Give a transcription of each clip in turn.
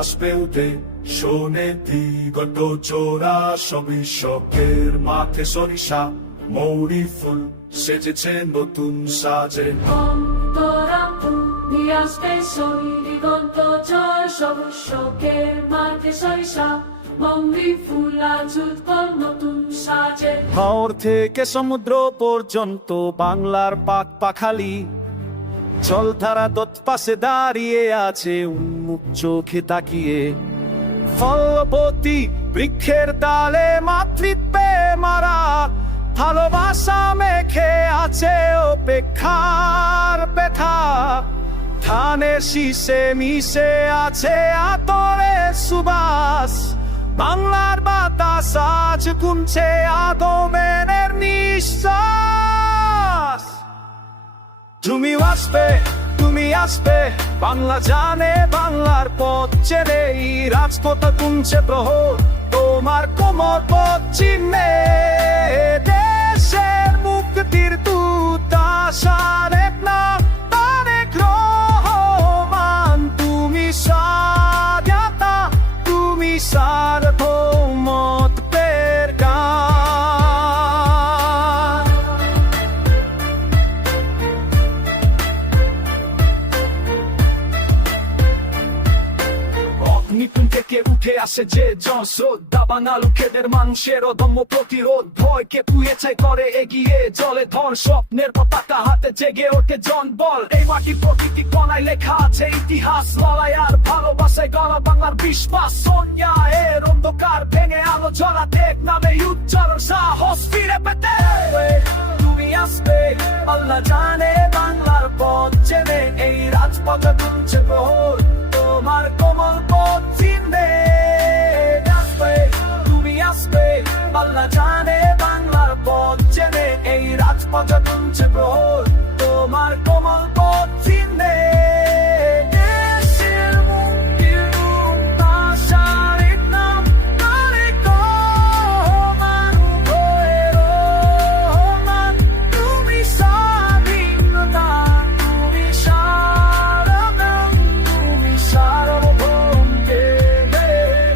আসবে উঠে শোনে দিগত চোরা সবই শখের মাঠে সরিষা মৌরি ফুল সেজেছে নতুন সাজে অন্তরাপু নিয়ে আসবে দিগন্ত জয় সব শোকের মাঠে সরিষা মৌরি ফুল আজ উৎপল নতুন সাজে। হাওর থেকে সমুদ্র পর্যন্ত বাংলার পাক পাখালি জলধারা পাশে দাঁড়িয়ে আছে উন্মুখ চোখে তাকিয়ে। ফলবতী বৃক্ষের ডালে মাতৃত্বে মারা ভালোবাসা মেখে আছে অপেক্ষার ব্যথা। ধানের শীষে মিশে আছে আতরের সুবাস। বাংলার বাতাস আজ গুনছে আগমনের নিঃশ্বাস। তুমি আসবে বাংলা জানে বাংলার পথ চেনে এই রাজপথ গুনছে প্রহর তোমার কোমর পথ চিহ্নে। দেশের মুক্তির দূত আশার এক নাম তারেক রহমান। তুমি স্বাধীনতা তুমি সার্বভৌমত্বের গান। অগ্নিকুণ্ড থেকে উঠে আসে যে জনস্রোত দাবানাল খেদের মানুষের অদম্য প্রতিরোধ। ভয়কে পুয়ে চাই করে এগিয়ে জলে ধন স্বপ্নের পতাকা হাতে জেগে ওঠে জনবল। এই মাটির প্রকৃতি কণায় লেখা আছে ইতিহাস লড়াই আর ভালোবাসায় গড়া বাংলার বিশ্বাস। সন্ধ্যা এর অন্ধকার ভেঙে আলো জ্বলাতে এক নামে উজ্জ্বল সাহস ফিরে পেতে। তুমি আসবে আল্লাহ জানে বাংলার পথ চেনে এই রাজপথে গুনছে প্রহর তোমার কোমল পথ চিহ্নে। তুমি আসবে আল্লাহ জানে বাংলার পথ চেনে এই রাজপথে গুনছে প্রহর তোমার কোমল পথ চিহ্নে। দেশের মুক্তির দূত আশার এক নাম তারেক রহমান। রহমান তুমি স্বাধীনতা তুমি সারদাম তুমি সার্বভৌমত্বের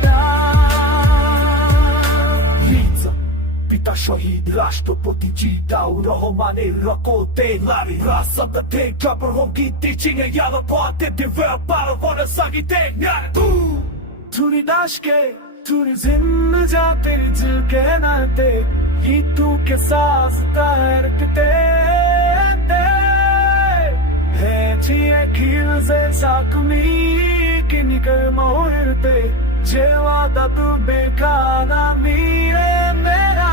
গান। পিতা শহীদ রাষ্ট্রপতি জিয়াউর রহমানের রক্তে লারি রাস্তা থেকে প্রহঙ্গিত চিনে গেল পথে দিবে পারবন সাগিতে তুনি দাসকে তুনি জিন্দ जाते दिल के नाते ही तू के साथ तैरते है जिए खिल से साकमी कि निकल मोहरते जेवा दा तू बेकाना मीरे मेरा